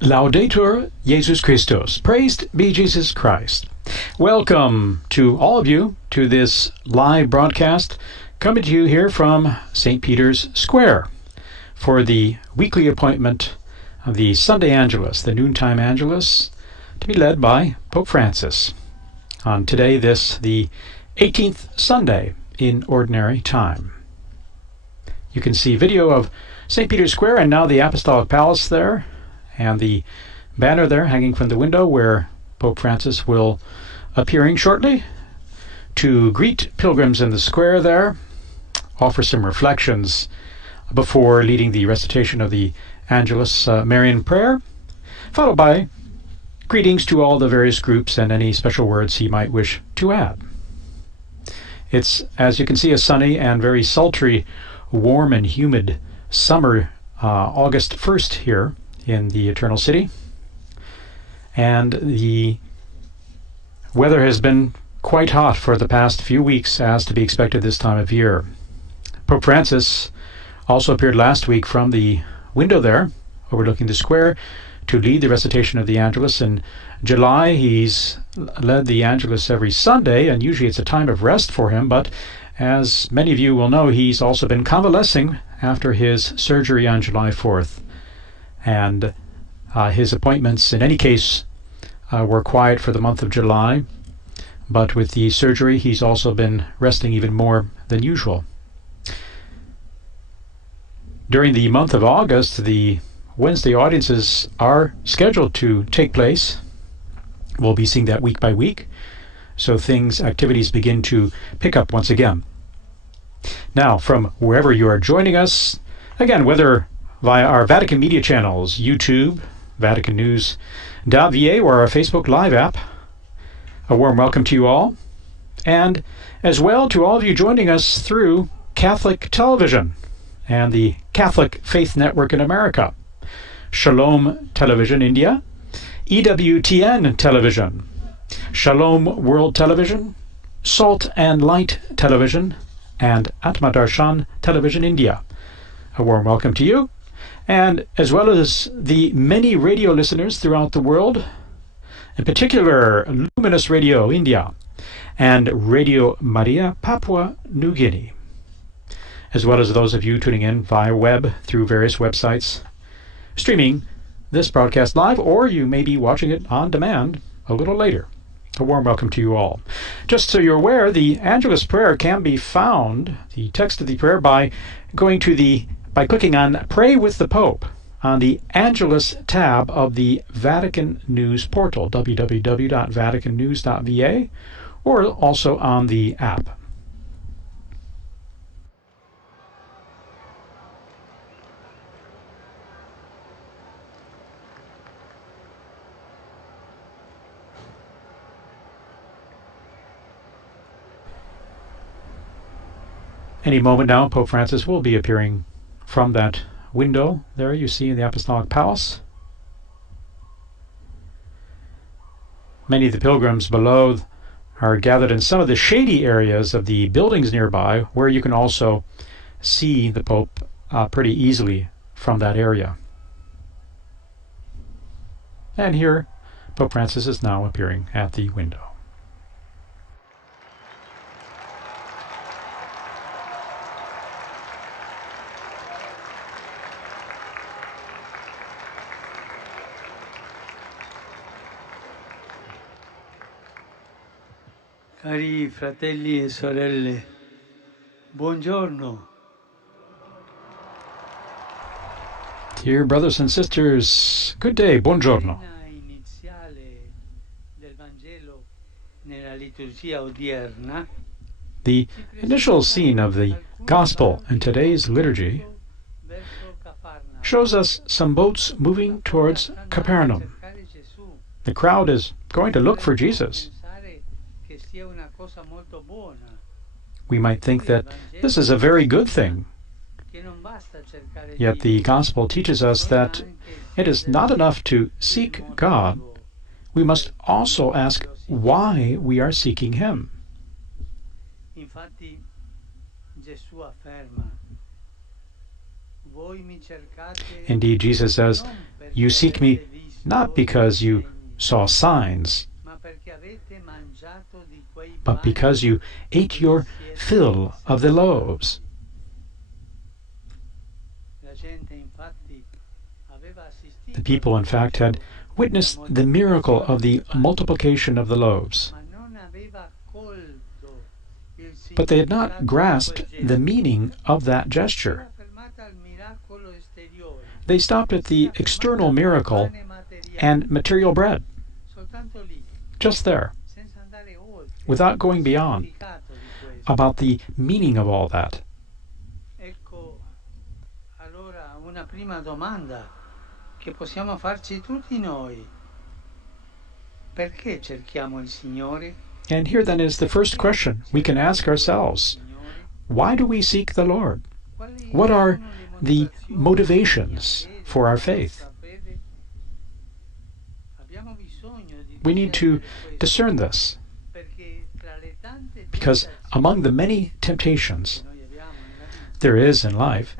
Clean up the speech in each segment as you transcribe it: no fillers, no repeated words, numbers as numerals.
Laudetur Jesus Christus. Praised be Jesus Christ. Welcome to all of you to this live broadcast coming to you here from St. Peter's Square for the weekly appointment of the Sunday Angelus, the noontime Angelus, to be led by Pope Francis. On today, the 18th Sunday in Ordinary Time. You can see video of St. Peter's Square and now the Apostolic Palace there, and the banner there hanging from the window where Pope Francis will appearing shortly to greet pilgrims in the square there, offer some reflections before leading the recitation of the Angelus Marian prayer, followed by greetings to all the various groups and any special words he might wish to add. It's, as you can see, a sunny and very sultry, warm and humid summer, August 1st here in the Eternal City, and the weather has been quite hot for the past few weeks, as to be expected this time of year. Pope Francis also appeared last week from the window there overlooking the square to lead the recitation of the Angelus. In July he's led the Angelus every Sunday, and usually it's a time of rest for him, but as many of you will know, he's also been convalescing after his surgery on July 4th. And his appointments, in any case, were quiet for the month of July. But with the surgery, he's also been resting even more than usual. During the month of August, the Wednesday audiences are scheduled to take place. We'll be seeing that week by week. So activities begin to pick up once again. Now, from wherever you are joining us, again, whether via our Vatican media channels, YouTube, VaticanNews.va, or our Facebook Live app, a warm welcome to you all. And as well to all of you joining us through Catholic television and the Catholic Faith Network in America, Shalom Television India, EWTN Television, Shalom World Television, Salt and Light Television, and Atma Darshan Television India. A warm welcome to you, and as well as the many radio listeners throughout the world, in particular Luminous Radio India and Radio Maria Papua New Guinea, as well as those of you tuning in via web through various websites, streaming this broadcast live, or you may be watching it on demand a little later. A warm welcome to you all. Just so you're aware, the Angelus prayer can be found, the text of the prayer, by clicking on Pray with the Pope on the Angelus tab of the Vatican News portal, www.vaticannews.va, or also on the app. Any moment now, Pope Francis will be appearing from that window there you see in the Apostolic Palace. Many of the pilgrims below are gathered in some of the shady areas of the buildings nearby, where you can also see the Pope pretty easily from that area. And here, Pope Francis is now appearing at the window. Cari fratelli e sorelle, buongiorno. Dear brothers and sisters, good day, buongiorno. The initial scene of the Gospel in today's liturgy shows us some boats moving towards Capernaum. The crowd is going to look for Jesus. We might think that this is a very good thing. Yet the Gospel teaches us that it is not enough to seek God. We must also ask why we are seeking Him. Indeed, Jesus says, "You seek me not because you saw signs, but because you ate your fill of the loaves. The people, in fact, had witnessed the miracle of the multiplication of the loaves, but they had not grasped the meaning of that gesture. They stopped at the external miracle and material bread, just there, without going beyond about the meaning of all that. Allora, una prima domanda che possiamo farci tutti noi. Perché cerchiamo il Signore? And here then is the first question we can ask ourselves. Why do we seek the Lord? What are the motivations for our faith? We need to discern this, because among the many temptations there is in life,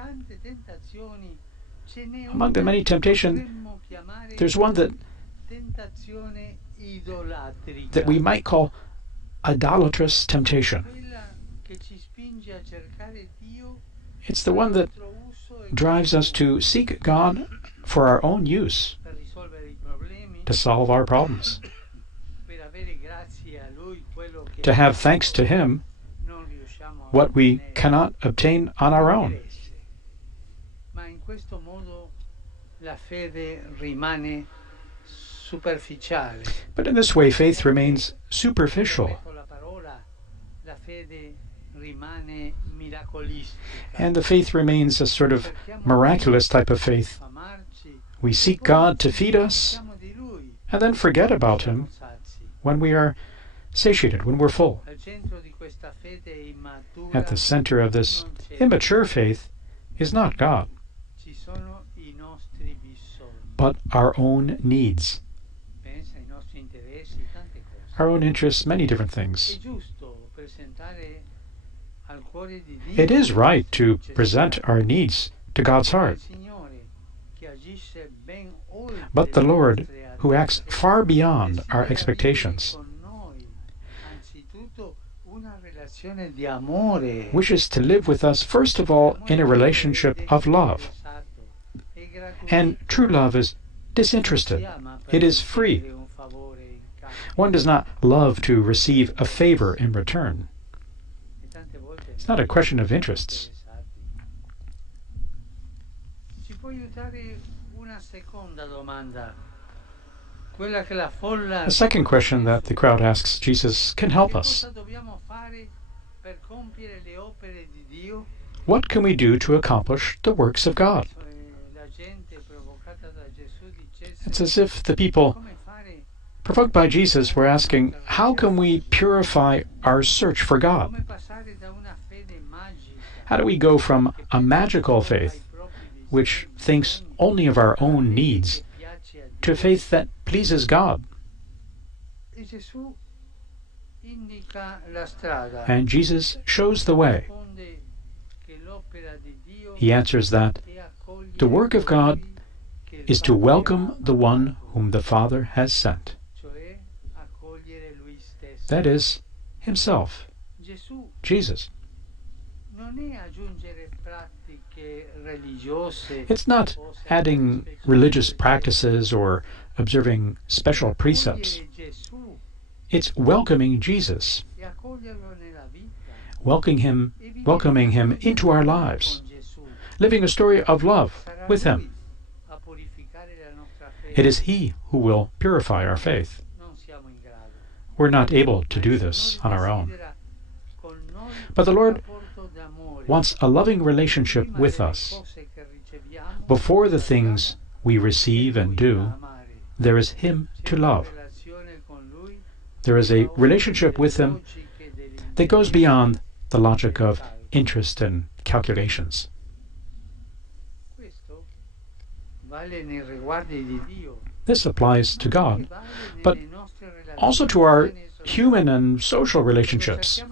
among the many temptations, there's one that we might call idolatrous temptation. It's the one that drives us to seek God for our own use, to solve our problems, to have thanks to Him what we cannot obtain on our own. But in this way, faith remains superficial, and the faith remains a sort of miraculous type of faith. We seek God to feed us, and then forget about Him when we are satiated, when we're full. At the center of this immature faith is not God, but our own needs, our own interests, many different things. It is right to present our needs to God's heart, but the Lord, who acts far beyond our expectations, wishes to live with us, first of all, in a relationship of love. And true love is disinterested. It is free. One does not love to receive a favor in return. It's not a question of interests. The second question that the crowd asks Jesus can help us. What can we do to accomplish the works of God? It's as if the people, provoked by Jesus, were asking, how can we purify our search for God? How do we go from a magical faith, which thinks only of our own needs, to a faith that pleases God? And Jesus shows the way. He answers that the work of God is to welcome the one whom the Father has sent. That is, Himself, Jesus. It's not adding religious practices or observing special precepts. It's welcoming Jesus, welcoming him into our lives, living a story of love with Him. It is He who will purify our faith. We're not able to do this on our own. But the Lord wants a loving relationship with us. Before the things we receive and do, there is Him to love. There is a relationship with Him that goes beyond the logic of interest and calculations. This applies to God, but also to our human and social relationships.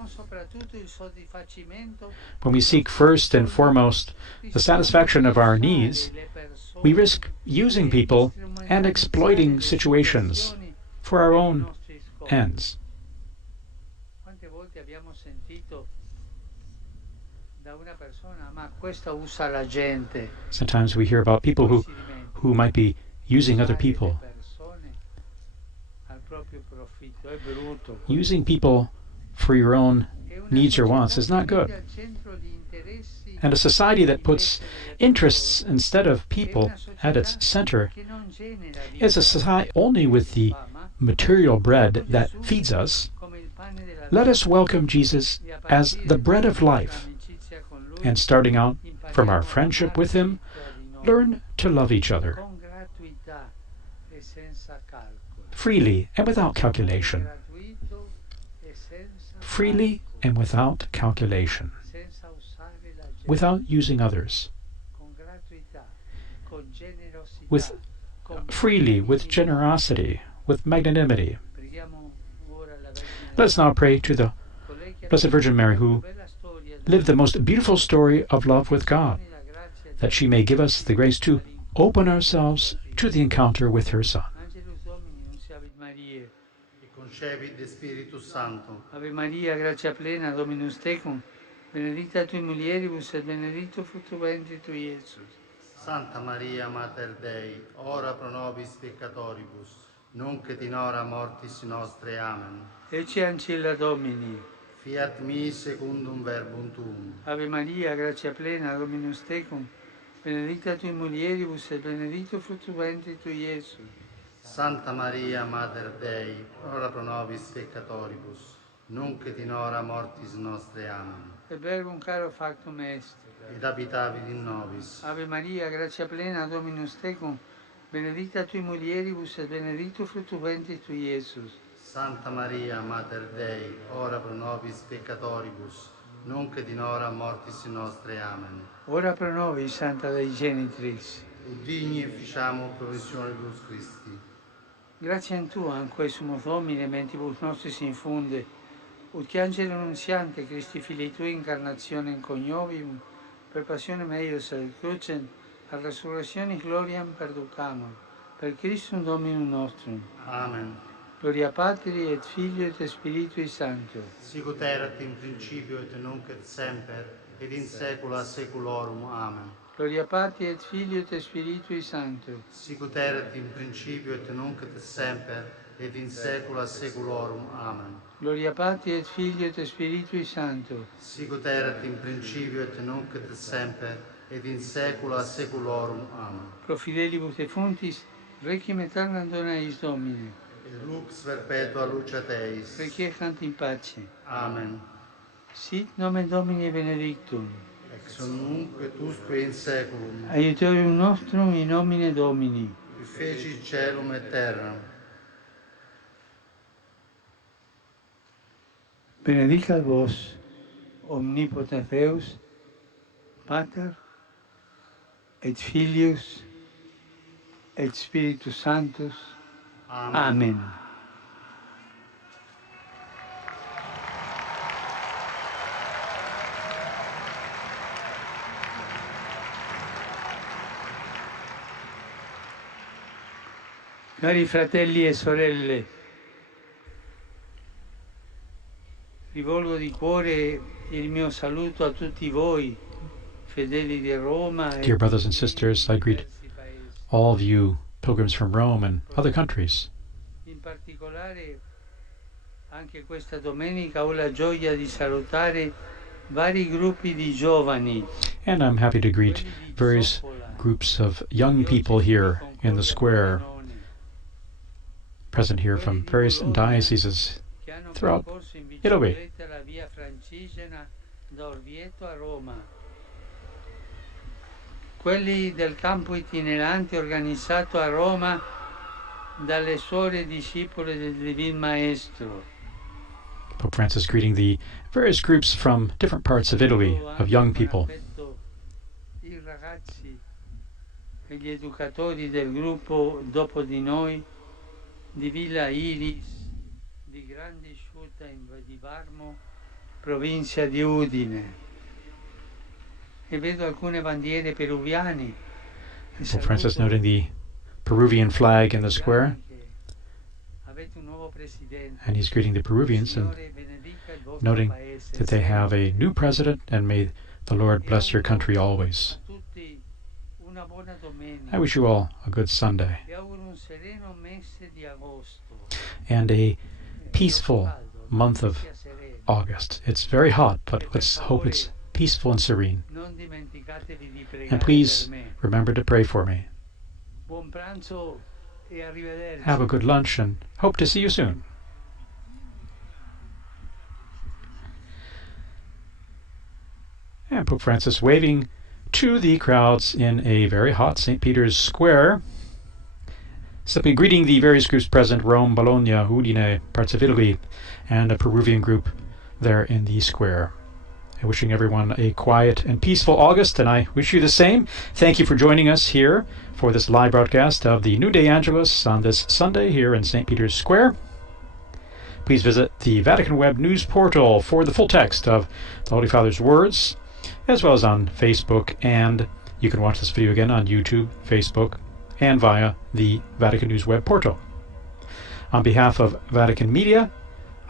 When we seek first and foremost the satisfaction of our needs, We risk using people and exploiting situations for our own ends. Quante volte abbiamo sentito da una persona, ma questa usa la gente. Sometimes we hear about people who might be using other people. Using people for your own needs or wants is not good. And a society that puts interests instead of people at its center is a society only with the material bread that feeds us. Let us welcome Jesus as the bread of life, and starting out from our friendship with Him, learn to love each other freely and without calculation. Freely and without calculation. Without using others. Freely, with generosity, with magnanimity. Let us now pray to the Blessed Virgin Mary, who lived the most beautiful story of love with God, that she may give us the grace to open ourselves to the encounter with her Son. Angelus Domini, nunciavit Mariae. Concepit Spiritus Sancto. Ave Maria, gratia plena, Dominus tecum, benedicta tui mulieribus et benedictus fructus ventris tui, Iesus. Santa Maria, Mater Dei, ora pro nobis peccatoribus, nunc et in hora mortis nostre. Amen. Ecce ancilla Domini. Fiat mi secundum verbum tuum. Ave Maria, gratia plena, Dominus tecum, benedicta tui mulieribus et benedictus fructus ventris tui, Iesus. Santa Maria, Mater Dei, ora pro nobis peccatoribus, nunc et in hora mortis nostre. Amen. Et verbum caro factum est. Ed abitavit in nobis. Ave Maria, gratia plena, Dominus tecum, benedicta tui mulieribus et benedictus fructus ventris tui, Iesus. Santa Maria, Mater Dei, ora pro nobis peccatoribus, nunc et in hora mortis nostre. Amen. Ora pro nobis, Santa Dei Genitrix. Ut digni efficiamur promissionibus Christi. Gratiam Tuam, quae sumus Domine, mentibus nostris infunde, ut che angelo nunziante Christi Filii Tui incarnationem coniovium, per passionem eius ad crucem, a resurrectionis gloriam perducamur, per Christum Dominum nostrum. Amen. Gloria Patri et Filio et Spiritui Sancto. Sic ut erat in principio et nunc et semper, et in saecula saeculorum. Amen. Gloria Patri et Filio et Spiritui Sancto. Sic ut erat in principio et nunc et semper, et in saecula saeculorum. Amen. Gloria Patri et Filio et Spiritui Sancto. Sic ut erat in principio et nunc et semper, et in saecula saeculorum. Amen. Pro fidelibus defuntis, requiem aeternam dona eis Domine. Et lux perpetua luceat eis. Requiescant in pace. Amen. Sit nomen Domini benedictum. Ex nunc et usque in saeculum. Aiutorium nostrum in nomine Domini. Qui feci caelum et terram. Benedicat vos, omnipotens Deus, Pater, et Filius, et Spiritus Sanctus. Amen. Amen. Cari fratelli e sorelle, rivolgo di cuore il mio saluto a tutti voi, fedeli di Roma e Dear brothers and sisters, I greet diversi paesi. all of you pilgrims from Rome and other countries. In particolare, anche questa domenica ho la gioia di salutare vari gruppi di giovani. And I'm happy to greet various groups of young people here in the square, present here from various dioceses Che hanno throughout percorso in Italy. bicicletta la via Francigena da Orvieto a Roma. Quelli del campo itinerante organizzato a Roma dalle suore discepole del Divin Maestro. Pope Francis greeting the various groups from different parts of Italy, of young people. I ragazzi e gli educatori del gruppo Dopo di Noi di Villa Iris di Grande Sciuta di Varmo, provincia di Udine. E vedo alcune bandiere peruviane. Pope Francis noting the Peruvian flag in the square, and he's greeting the Peruvians and noting that they have a new president, and may the Lord bless your country always. I wish you all a good Sunday and a peaceful month of August. It's very hot, but let's hope it's peaceful and serene. And please remember to pray for me. Have a good lunch and hope to see you soon. And Pope Francis waving to the crowds in a very hot St. Peter's Square, simply greeting the various groups present: Rome, Bologna, Udine, parts of Italy, and a Peruvian group there in the square. And wishing everyone a quiet and peaceful August, and I wish you the same. Thank you for joining us here for this live broadcast of the New Day Angelus on this Sunday here in St. Peter's Square. Please visit the Vatican Web News portal for the full text of the Holy Father's words, as well as on Facebook, and you can watch this video again on YouTube, Facebook, and via the Vatican News web portal. On behalf of Vatican Media,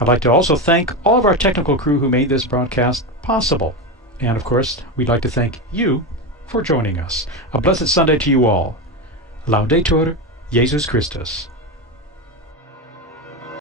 I'd like to also thank all of our technical crew who made this broadcast possible. And of course, we'd like to thank you for joining us. A blessed Sunday to you all. Laudetur Jesus Christus.